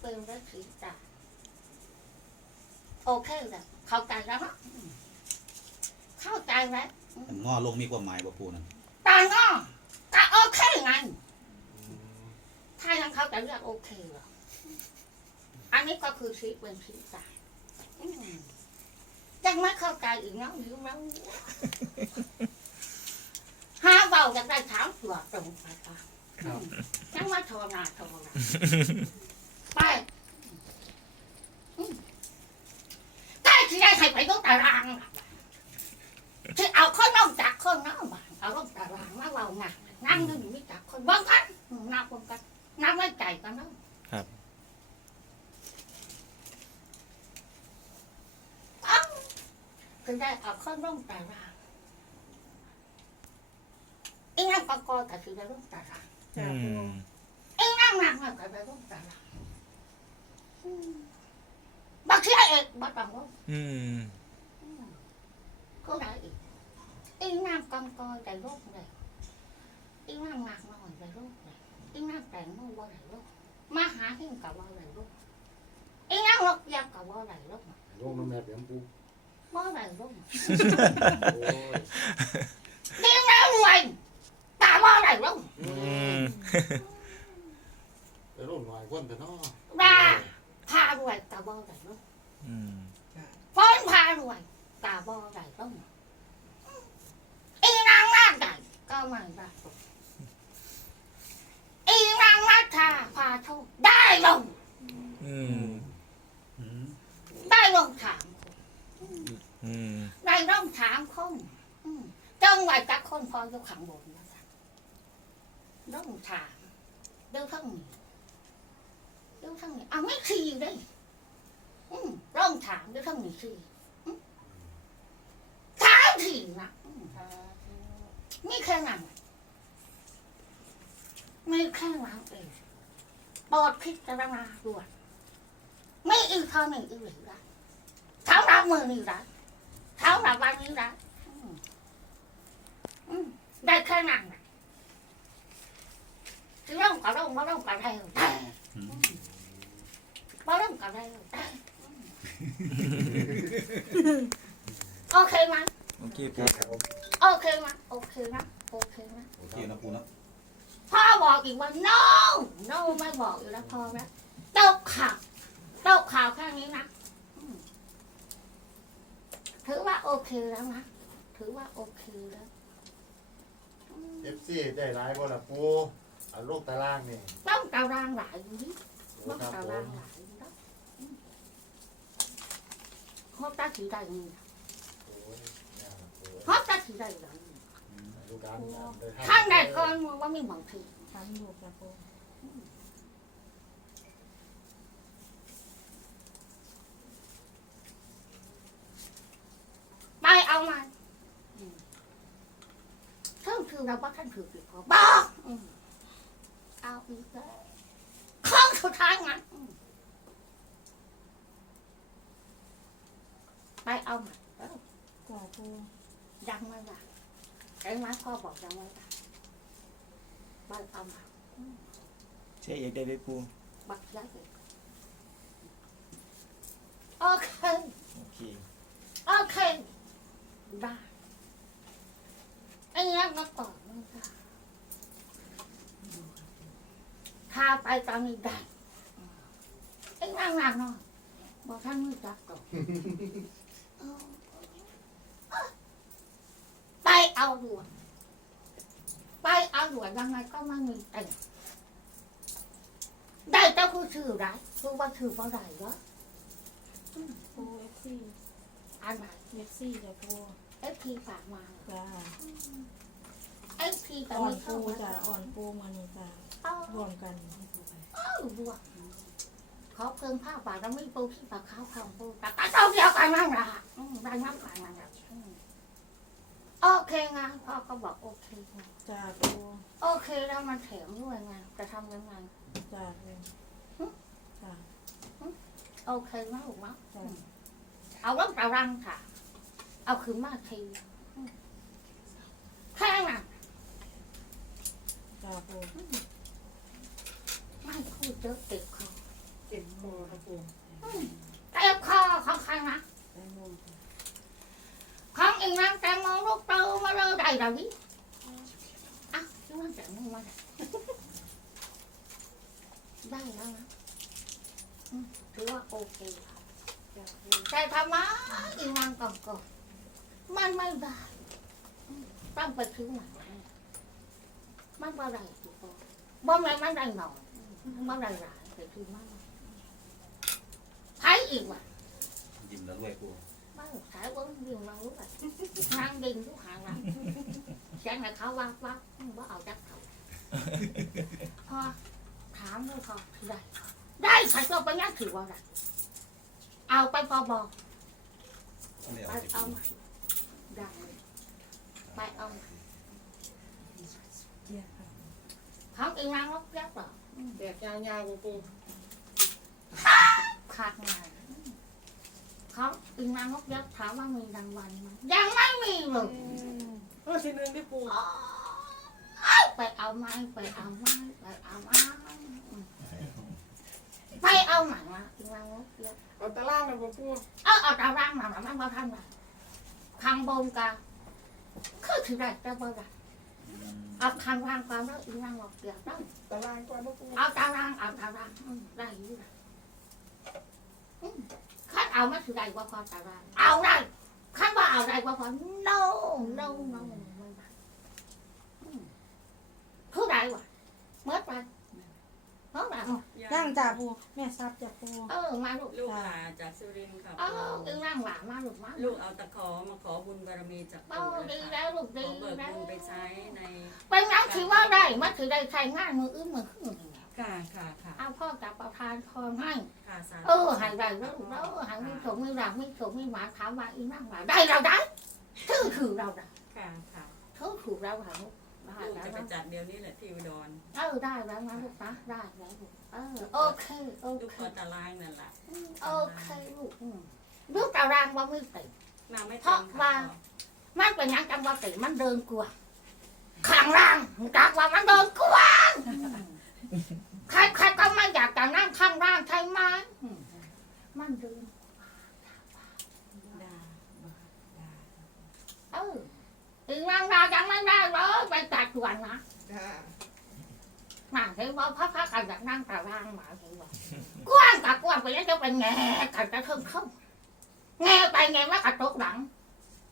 เป็นเรื่องศีรษะโอเคเลยเข้าใจแล้วเนาะเข้าใจแล้วอันงอลงมีความหมายบ่ปูนั่นตาง้อตาโอเคไงถ้ายังเข้าใจเรื่องโอเคเหรออันนี้ก็คือชีวิตเป็นศีรษะอืมยังไม่เข้าใจอีกเนาะหิวแล้วหาเบาจะได้ถามตัวตรงไปก่อนครับยังไมาโทรนาโทรนาไปอืมใกล้ที่ได้ใครไปยกตารางน่ะที่เอาคนน้องจากคนน้องบ้านเอาลงตารางมาเบาหนักนั่งดูอยู่ไม่จากคนบ้างกันอืมนับบ้างกันนับไม่ใจกันเนาะครับอ้าวคือได้เอาคนลงตารางอีนั่งกอกอแต่คือได้ลงตารางอืมอีนั่งนั่งนั่งแต่ได้ลงตารางอืมบางทีไอ้เอกบัต้องลงอืมก็ได้อีกอีนั่งกองกอแต่ลงเลย อีนั่งหนักหน่อยแต่ลงเลยอีนั่งแต่งมือว่าไหนลงมาหาหิ้งกับว่าไหนลงอีนั่งลกยากับว่าไหนลงลงน้ำแม่เปียมปูว่าไหนลงโอ้ย đi ra ngoài tà bo này luôn อืมไปลงหน่อยคนแต่นอ ra pha rồi tà bo này luôn อืม phón pha rồi tà bo này luôn y năng nát này có mà ra y จักคนพออยู่ขังบนนะจ๊ะต้องถามเรื่องข้างนี้เรื่องข้างนี้เอาไม่ทีได้ร้องถามเรื่องข้างนี้ทีถามทีนะไม่แค่งั้นไม่แค่นั้เองปอดพิจะรณาด่วนไม่อีกเท่าหนึ่งอีกหรือละเท้ารับมือนี่ละเท้ารับวันนี้ละ ได้แค่นั้นน่ะที่ร่องกับร่องมาร่องกับเร็วได้อืมมาร่องกับเร็วได้อืมโอเคไหมยโอเคปูครับผมโอเคไหมยโอเคนะโอเคนะโอเคนะปูนะพ่อบอกอีกว่า no no ไม่บอกอยู่แล้วพอแล้วตกข่าวตกข่าวแค่นี้นะอืมถือว่าโอเคแล้วนะถือว่าโอเคแล้วอืม เอฟซีได้หลายบ่ล่ะปูเอาลูกตารางนี่ต้องตารางหลายอยู่ดิโอ้ต้องครับตาผรางมหลายอยู่แล้วอืมฮอบตาสีได้เงินโอ้ยเนี่ยโอ้ยฮอบตาสีได้เงินดูการได้ทำข้างในก่อนว่าไม่หมองถือทำอยู่ครับปูไปเอามาอืมเท่า คือเราว่าท่านถือผิดพอบอกอืมเอาอีกแล้วข้องสุดท้ายไงอืมไปเอามาเอ้าจ้าปูยังไม่ได้ไอ้ไม้พ่อบอกยังไม่ได้ไปเอามาใช่เอกได้ไหมปูบักยักษ์อีกโอเคโอเค โอเค ได้ไอ้เงี้ยมาก่อนไม่ได้ พาไปตอนนี้ได้ไอ้นางนางเนาะบอกท่านมือจับก่อนเออไปเอาด่วนไปเอาด่วนยังไงก็ไม่มีแต่ได้เจ้าคือชื่อไรคือว่าชื่อว่าไรวะปูเอฟซีอันไหนเอฟซีจ้าปูเอฟพีฝากมาจ้า เอฟพีแต่อ่อไม่นเข้าปูมาจ้าอ่อนปูมานี่จ้าเอ้ารวมกันเอ้าบวกขอเพิ่มผ้าป่าแล้วไม่ปูที่ปากขาวคำปูแต่ก็ต้องเดียวกันนั่นแหละอืมได้น้ำกันนั่นแหละอืมโอเคไงพ่อก็บอกโอเคไงจ้าปูโอเคแล้วมันแถมด้วยไงจะทำยังไง จ้าปูจ้าโอเคไหมลูกเนาะจ้าเอาลูกตารังค่ะ เอาคืนมาทีอืมแค่นั้น จ้าปูไม่พูดเยอะติดคอเต็มเต็มคอของใครนะแตงโมของอีนางแตงโมลูกเตามาเลยได้แล้วนี่อะที่ว่าแตงโมมาได้แล้วนะถือว่าโอเคแต่ทำไมอีนางก่อนก่อนมันไม่ได้ต้องไปซื้อใหม่ มันว่าไรถูกปะบ่แม่นมันได้หน่อยมันได้หลายแต่คือมันใช้อีกว่ะยิ้มแล้วรวยปูบ้านขายบนดินมารู้ป่ะนั่งดินทุกหางนะแค่ไหนเขาว่าว่าว่าเอาจักเขาพอถามเลยพอได้ได้ใส่ตัวไปนั่งถือว่าได้เอาไปพอบอไม่ไปเอาสิเอาปูมาได้ไปเอามาเจียค่ะ เขาอีนางลบยักษ์เหรอแดกยาวๆปูปูขาดงานเขาอีนางลบยักษ์ถามว่ามีรางวัลไหมยังไม่มีเลยเออทีนึงที่ปูไปเอาไม้ไปเอาไม้ไปเอาไม้ไปเอาหนังมาอีนางลบยักษ์เอาตะล่างเลยปูปูเออเอาตารางมาแล้วมันมาทำไรข้างบนกันคือถือได้แต่บ่ได้ เอาทางวางความแล้วอีนางลบยักษ์ได้ตะล่างก่อนปูปูเอาตารางเอาตารางอืมได้อยี่ละอืมคันเอามาถือได้ว่าพอตารางเอาได้คันว่าเอาได้ว่าพอ no no no ไม่ได้อืมผู้ใดวะเมื่อไปเมื่อไหร่ นั่ง จ้าปูแม่ซับจ้าปูเออมาลูกลูกหลานจากสุรินทร์ค่ะเอออีนั่งหลานมาลูกมาลูกเอาตะขอมาขอบุญบารมีจากเอปู่อนะดีคะแล้วลูกขดีอเบิกแล้วบุญไปใช้ในเป็นน้ำถือว่าได้มันถือได้ใช้ง่ายมืออื้อมือขึ้นค่ะค่ะค่ะเอาพ่อจับประทานพรให้ค่ะสาธุเออหายได้แล้วลูกแล้วหายไม่สมไม่รักไม่สมไม่หมาถามว่าอีนั่งหลานได้เราได้ถือถือเราได้ค่ะค่ะเขาถูกเราหาลูก ได้ลูกแล้วจะไปนะจัดเดี๋ยวนี้แหละที่อุดรเออได้แล้วนะลูกนะได้แล้วลูกเออโอเคโอลูกเคขอตารางนั่นแหละโอเคลูกอืมลูกตารางว่าไม่ติด นางไม่เพราะเต็มว่าค่ะมันเป็นหยังจังว่าติมันเดินกลัวข้างล่างจักว่ามันเดินกลัวใครใครก็ไม่อยากจะนั่งข้างล่างใช่ไหมอืมมันเดินดาบาดาเออถึงนางดายังไม่ได้เลยไปจั ดด่วนนะค่ะนั่งเห็นว่าพระพักตร์อยากนั่งตารางหมาเห็นว่ากว้างกับกว้างไปแล้วจะเป็นแง่กันจะเทิงเข้าแง่ไปแง่มากกับตกหลัง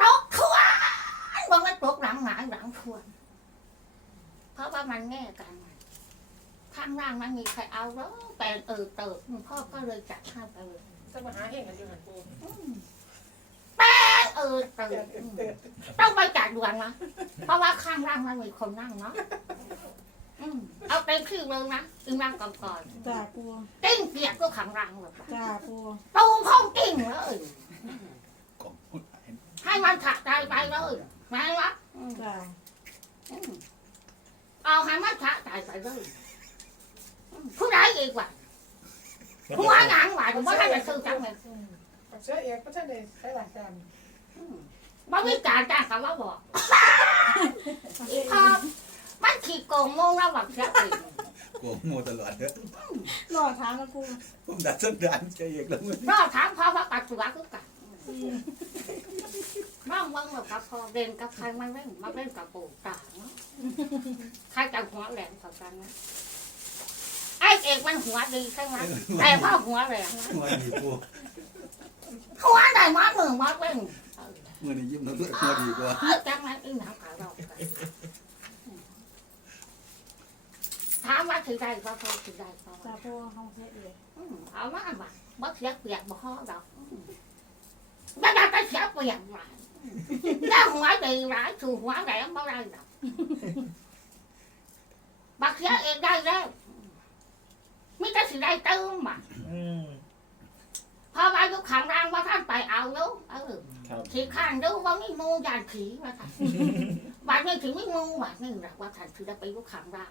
ตกทวนบอกว่าตกหลังหงายหลังทวน เพราะว่ามันแง่กันข้างล่างมันมีใครเอาแล้วแต่เออเติบพ่อก็เลยจัดให้ไปเลยจะมาหาเห็นกันอยู่ค่ะปูอืมแป้ง เออเติบอืมต้องไปจัดด่วนนะเพราะว่าข้างล่างมันมีคนนั่งเนาะอืมเอาเต็มที่เลยนะอึงนั่งก่อนก่อนจ้าปูๆติ้งเปียกก็ขังล่างแบบจ้าปูตูพ่องติ้งเลยกล่องพูดให้มันถักใจไปเลยไงวะอืมจ้าอืมเอาให้มันถักใจไปเลยอืมผู้ใดอีกว่ะหัวหนังว่ะผมว่าให้ไปซื้อจังเลยปักเชื้อเอกก็ท่านได้ใช้หลักการ บ่มีการจ้างกับว่าบอกอีพอมันขี่โกงโมงระหว่างเสียอีกโกงโมตลอดเด้อรอถามนะปูผมดัดสันดานใจเอกแล้วมึงรอบถามพ่อว่ากัดตัวคือกันน้องเบิ่งแบบกับพ่อเรียนกับใครมาเล่นมาเล่นกับปู่ตาเนาะใครจะหัวแหลมกว่ากันนะไอ้เอกมันหัวดีใช่ไหมแต่พ่อหัวแหลมนะหัวดีปูหัวได้มาหนึ่งมาเล่น มื่อนี้ยิ้มแล้วรวยหัวดีกว่าเออจังนั้นอีหนังขาเรากันถามว่าถือได้ก็พอถือได้ก็จ้าปูห้องเสียเอกอืมเอามาบ่บ่เสียเปรียกบ่ฮอดอกอืมบ่ได้ไปเสียเปรียกหลายอืมแล้วหัวดีหลายถูกหัวแหลมบ่ได้ดอกบักเสียเองได้แล้วมีแต่สิได้เติมบ่อืม เพราะว่าอยู่ข้างล่างว่าท่านไปเอาอยู่เออับ ขี่ข้างดูว่ามีมูยานขี่ว่าค่ะว่าดนี่ถึงไม่มูบาดนี่หรอกว่าท่านคือจะไปอยุคขังร่าง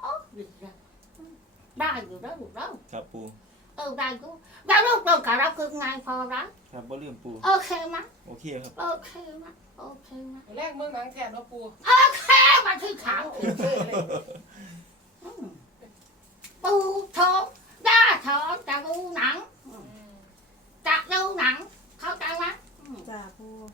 โอ้ดียได้อยู่แล้วอยู่แล้วครับปูเออได้กูไแล้วลูกเรากับเราคือไงพอรักครับบ่าเรื่องปูโอเคมั้งโอเคครับ โอเคมั้งโอเคมั้งแรกเมืองหนังแทนเนาปูโอเคมันคือขังโอเอืปูโถได้ทอนจะดูหนังจะดูหนังเข้าใจมั้ย 咋不